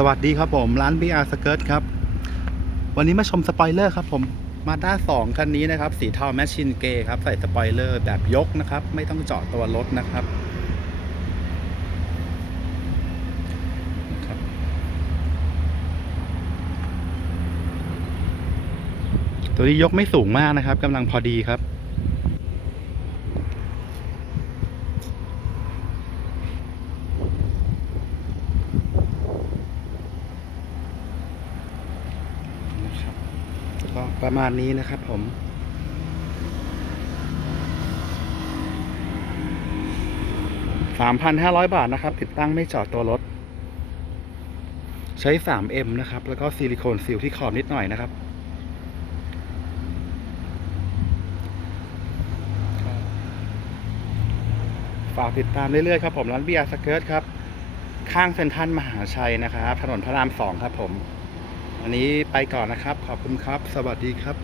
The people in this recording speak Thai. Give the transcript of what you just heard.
สวัสดีครับผมร้าน BR Skirt ครับ วันนี้มาชมสปอยเลอร์ครับผมมาด้า2คันนี้นะครับ สีเทาแมชชินเกย์ครับ ใส่สปอยเลอร์แบบยกนะครับ ไม่ต้องเจาะตัวรถนะครับ ตัวนี้ยกไม่สูงมากนะครับกำลังพอดีครับ ก็ประมาณนี้นะครับผมสามพันห้าร้อยบาทนะครับ ติดตั้งไม่เจอดตัวรถ ใช้ 3M นะครับ แล้วก็ซิลิโคนซิลที่ขอบนิดหน่อยนะครับ ฝากติดตามเรื่อยๆครับผม ร้านเบียร์สเกิร์ตครับ ข้างเซ็นทรัลมหาชัยนะครับ ถนนพระรามสองครับผม อันนี้ไปก่อนนะครับ ขอบคุณครับ สวัสดีครับ